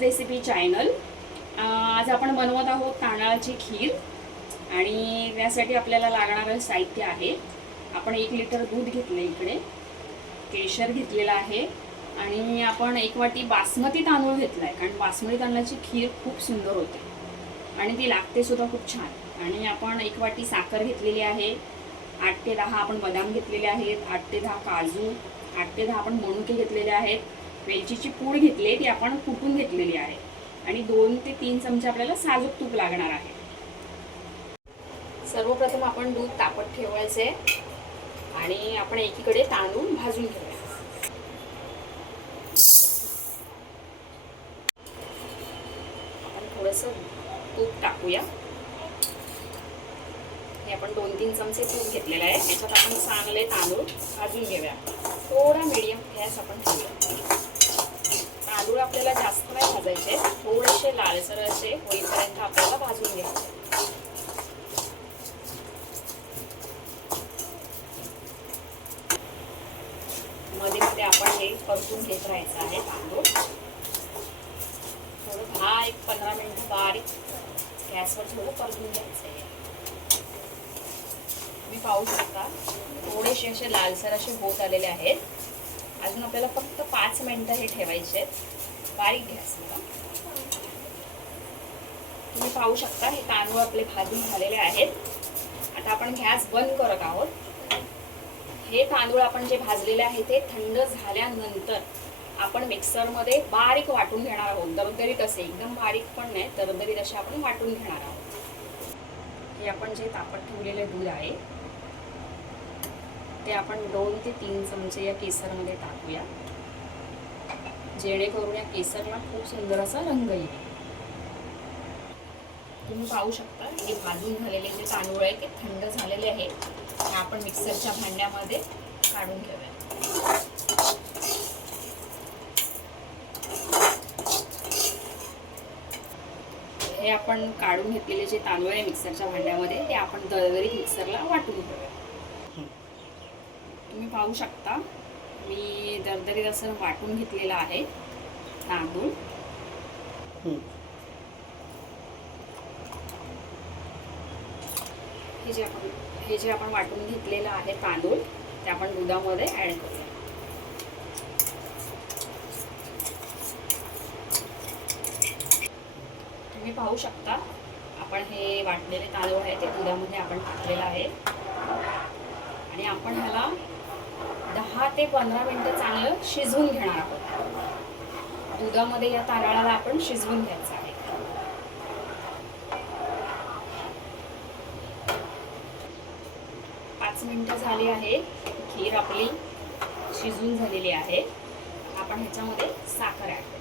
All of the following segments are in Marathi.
Recipe channel. आज आपण बनवत आहोत तांदळाची खीर आणि त्यासाठी आपल्याला लागणारं साहित्य आहे। आपण 1 लिटर दूध घेतले, इकडे केशर घेतलेला आहे आणि आपण 1 वाटी बासमती तांदूळ घेतलाय, कारण बासमती तांदळाची खीर खूप सुंदर होते आणि ती लागते सुद्धा खूप छान। आणि आपण 1 वाटी साखर घेतलेली आहे। 8 ते 10 आपण बदाम घेतलेले आहेत, 8 ते 10 काजू, 8 ते 10 आपण मनुके घेतलेले आहेत, वेलचीची पूड घेतली ती आपण कुटून घेतलेली आहे आणि 2 ते 3 चमचे आपल्याला साजूक तूप लागणार आहे। सर्वप्रथम आपण दूध तापत ठेवायचे आणि आपण एकीकडे तांदूळ भाजून घेऊया। आपण थोडंसं तूप टाकूया। हे आपण 2-3 चमचे तूप घेतलेलं आहे, याच्यात आपण चांगले तांदूळ भाजून घेऊया। थोडा मीडियम गॅस आपण ठेवूया। तांदूळ आपल्याला जास्त नाही भाजायचे, थोडेसे लालसर असे होईपर्यंत आपल्याला भाजून घ्यायचे। मध्ये मध्ये आपण हे परतून घेत राहायचं आहे तांदूळ। थोडं 10-15 मिनिटं बारीक गॅसवर थोडं परतून घ्यायचं आहे। तुम्ही पाहू शकता थोडेसे असे लालसर असे होत आलेले आहेत। अजून आपल्याला फक्त 5 मिनिटं हे ठेवायचे बारीक गॅसवर। तुम्ही पाहू शकता हे तांदूळ आपले भाजून झालेले आहेत। आता आपण गॅस बंद करत आहोत। हे तांदूळ आपण जे भाजलेले आहे ते थंड झाल्यानंतर आपण मिक्सरमध्ये बारीक वाटून घेणार आहोत। दरदरीत असे, एकदम बारीक पण नाही, दरदरीत असे आपण वाटून घेणार आहोत। हे आपण जे तापत ठेवलेले दूध आहे ते आपण 2 ते 3 चमचे या केसरमध्ये टाकूया, जेणेकरून या केसरला खूप सुंदर असा रंग येईल। तुम्ही पाहू शकता हे भाजून झालेले जे तांदूळ आहे ते थंड झालेले आहे। हे आपण मिक्सरच्या भांड्यामध्ये काढून घेऊया। हे आपण काढून घेतलेले जे तांदूळ आहे मिक्सरच्या भांड्यामध्ये ते आपण दरदरीत मिक्सरला वाटून घेऊया। तुम्ही पाहू शकता मी दरदरीत असं वाटून घेतलेला आहे तांदूळ। हे जे आपण वाटून घेतलेलं आहे तांदूळ ते आपण दुधामध्ये ऍड करूया। तुम्ही पाहू शकता आपण हे वाटलेले तांदूळ आहे ते दुधामध्ये आपण टाकलेलं आहे आणि आपण ह्याला 10 ते 15 मिनिटं चांगलं शिजवून घेणार आहोत। दुधामध्ये या तांदळाला आपण शिजवून घ्यायचं आहे। 5 मिनिटं झाली आहे, खीर आपली शिजून झालेली आहे। आपण ह्याच्यामध्ये साखर ऍड करूया।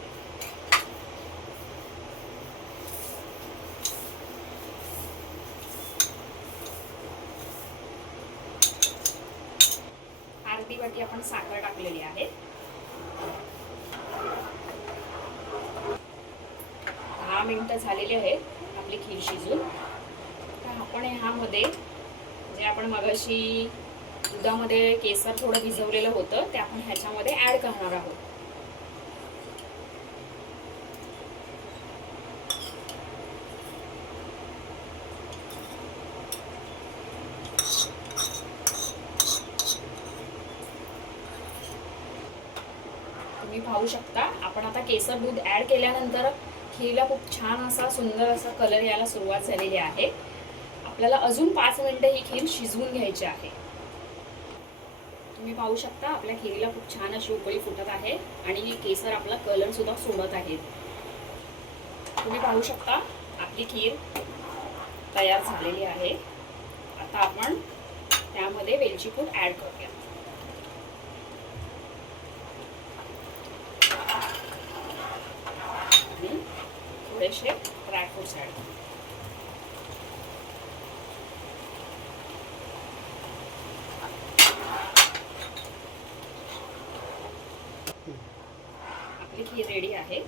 अर्धी वाटी आपण साखर टाकलेली आहे। 10 मिनिटं झालेली आहेत आपली खीर शिजून। तर आपण ह्यामध्ये जे आपण मगाशी दुधामध्ये केसर थोडं भिजवलेलं होतं ते आपण ह्याच्यामध्ये ऍड करणार आहोत। तुम्ही पाहू शकता आपण आता केसर दूध ऍड केल्यानंतर खीरला खूप छान असा सुंदर असा कलर यायला सुरुवात झालेली आहे। आपल्याला अजून 5 मिनिटं ही खीर शिजवून घ्यायची आहे। तुम्ही पाहू शकता आपल्या खीरीला खूप छान अशी उकळी फुटत आहे आणि केसर आपला कलर सुद्धा सोडत आहे। तुम्ही पाहू शकता आपली खीर तयार झालेली आहे। आता आपण त्यामध्ये वेलची पूड ऍड करूया। आणि थोडेसे ड्रायफ्रुट्स ऍड करूया। आपली खीर रेडी आहे।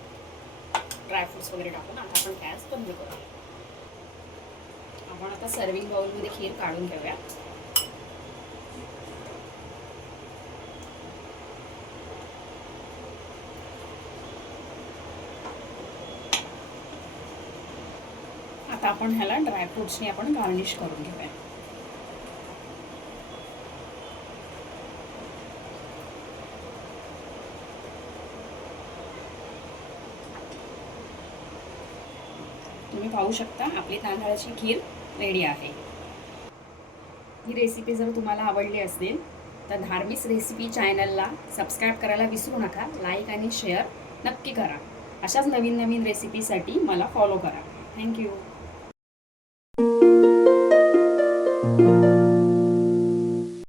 ड्रायफ्रुट्स वगैरे टाकून आता आपण गॅस बंद करूया। आपण आता सर्विंग बाउलमध्ये खीर काढून घेऊया। आपण ह्याला ड्रायफ्रुट्सनी आपण गार्निश करून घेऊया. तुम्ही पाहू शकता आपली तांदळाची खीर रेडी आहे. ही रेसिपी जर तुम्हाला आवडली असेल तर धार्मिक रेसिपी चॅनलला सबस्क्राईब करायला विसरू नका. लाईक आणि शेअर नक्की करा. अशाच नवीन नवीन रेसिपीसाठी मला फॉलो करा. थँक्यू.